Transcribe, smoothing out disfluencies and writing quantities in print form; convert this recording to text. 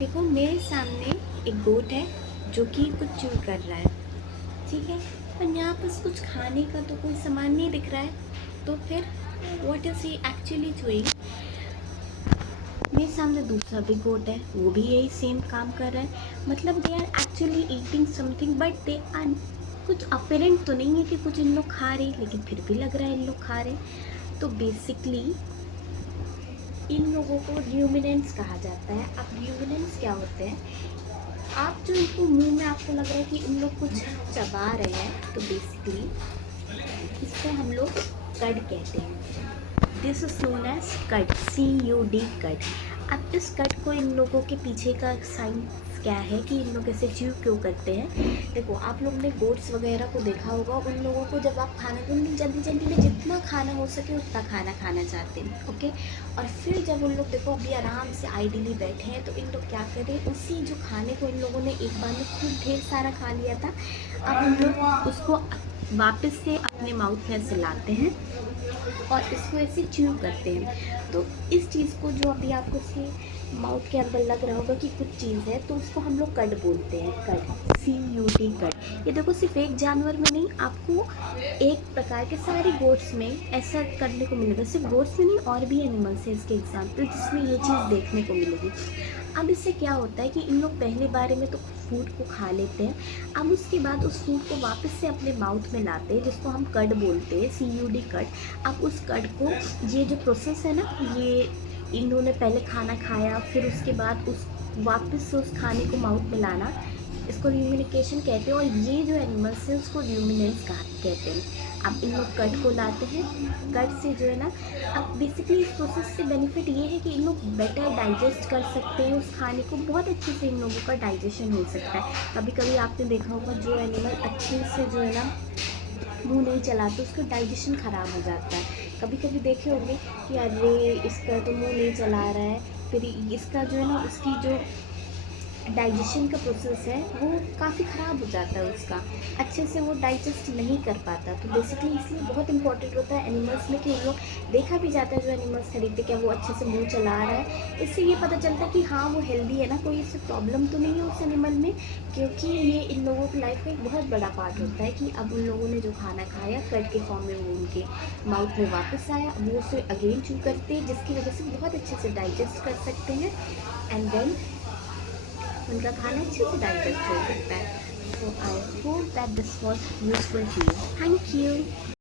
देखो मेरे सामने एक गोट है जो कि कुछ च्यू कर रहा है। ठीक है, पर यहाँ पर कुछ खाने का तो कोई सामान नहीं दिख रहा है। तो फिर what is he actually doing? मेरे सामने दूसरा भी गोट है, वो भी यही सेम काम कर रहा है। मतलब they are actually eating something, but they are कुछ अपेरेंट तो नहीं है कि कुछ इन लोग खा रहे, लेकिन फिर भी लग रहा है इन लोग खा रहे। तो बेसिकली इन लोगों को र्यूमिनेंट्स कहा जाता है। अब र्यूमिनेंट्स क्या होते हैं? आप जो इनको मुंह में आपको लग रहा है कि इन लोग कुछ चबा रहे हैं, तो बेसिकली इसको हम लोग कड कहते हैं। दिस इज नोन एज कड, CUD कड। अब इस कड को इन लोगों के पीछे का साइंस क्या है कि इन लोग ऐसे च्यू क्यों करते हैं? देखो, आप लोग ने गोट्स वगैरह को देखा होगा, उन लोगों को जब आप खाना तो उन जल्दी जल्दी में जितना खाना हो सके उतना खाना खाना चाहते हैं। ओके, और फिर जब उन लोग देखो अभी आराम से आइडियली बैठे हैं, तो इन लोग क्या करें, उसी जो खाने को इन लोगों ने एक बार में खूब ढेर सारा खा लिया था, अब हम लोग उसको वापस से अपने माउथ में ऐसे लाते हैं और इसको ऐसे च्यू करते हैं। तो इस चीज़ को जो अभी आपको इसके माउथ के अंदर लग रहा होगा कि कुछ चीज़ है, तो उसको हम लोग कड बोलते हैं। कड, CUD कड। ये देखो सिर्फ एक जानवर में नहीं, आपको एक प्रकार के सारे गोट्स में ऐसा करने को मिलेगा। सिर्फ गोट्स में नहीं, और भी एनिमल्स है इसके एग्जाम्पल जिसमें ये चीज़ देखने को मिलेगी। अब इससे क्या होता है कि इन लोग पहले बारे में तो फूड को खा लेते हैं, अब उसके बाद उस फूड को वापस से अपने माउथ में लाते हैं, जिसको हम कड बोलते हैं, CUD कड। अब उस कड को, ये जो प्रोसेस है ना, ये इन्होंने पहले खाना खाया, फिर उसके बाद उस वापस से उस खाने को माउथ में लाना, इसको र्यूमिनेशन कहते हैं। और ये जो एनिमल्स हैं उसको र्यूमिनेंट्स कहते हैं। अब इन लोग कट को लाते हैं, कट से जो है ना, अब बेसिकली इस प्रोसेस से बेनिफिट ये है कि इन लोग बेटर डाइजेस्ट कर सकते हैं उस खाने को, बहुत अच्छे से इन लोगों का डाइजेशन हो सकता है। कभी कभी आपने देखा होगा जो एनिमल अच्छे से जो है ना मुंह नहीं चलाते, उसका डाइजेशन ख़राब हो जाता है। कभी कभी देखे होंगे कि अरे इसका तो मुंह नहीं चला रहा है, फिर इसका जो है ना, उसकी जो डाइजेशन का प्रोसेस है वो काफ़ी ख़राब हो जाता है, उसका अच्छे से वो डाइजेस्ट नहीं कर पाता। तो बेसिकली इसलिए बहुत इंपॉर्टेंट होता है एनिमल्स में कि उन लोग, देखा भी जाता है जो एनिमल्स खरीदते क्या वो अच्छे से मुंह चला रहा है। इससे ये पता चलता है कि हाँ वो हेल्दी है ना, कोई इससे प्रॉब्लम तो नहीं है उस एनिमल में। क्योंकि ये इन लोगों की लाइफ का एक बहुत बड़ा पार्ट होता है कि अब उन लोगों ने जो खाना खाया कट के फॉर्म में वो उनके माउथ में वापस आया, वो उसे अगेन चू करते हैं, जिसकी वजह से बहुत अच्छे से डाइजेस्ट कर सकते हैं, एंड देन उनका खाना अच्छे से डाइजेस्ट हो सकता है। So I hope that this was useful to you. Thank you.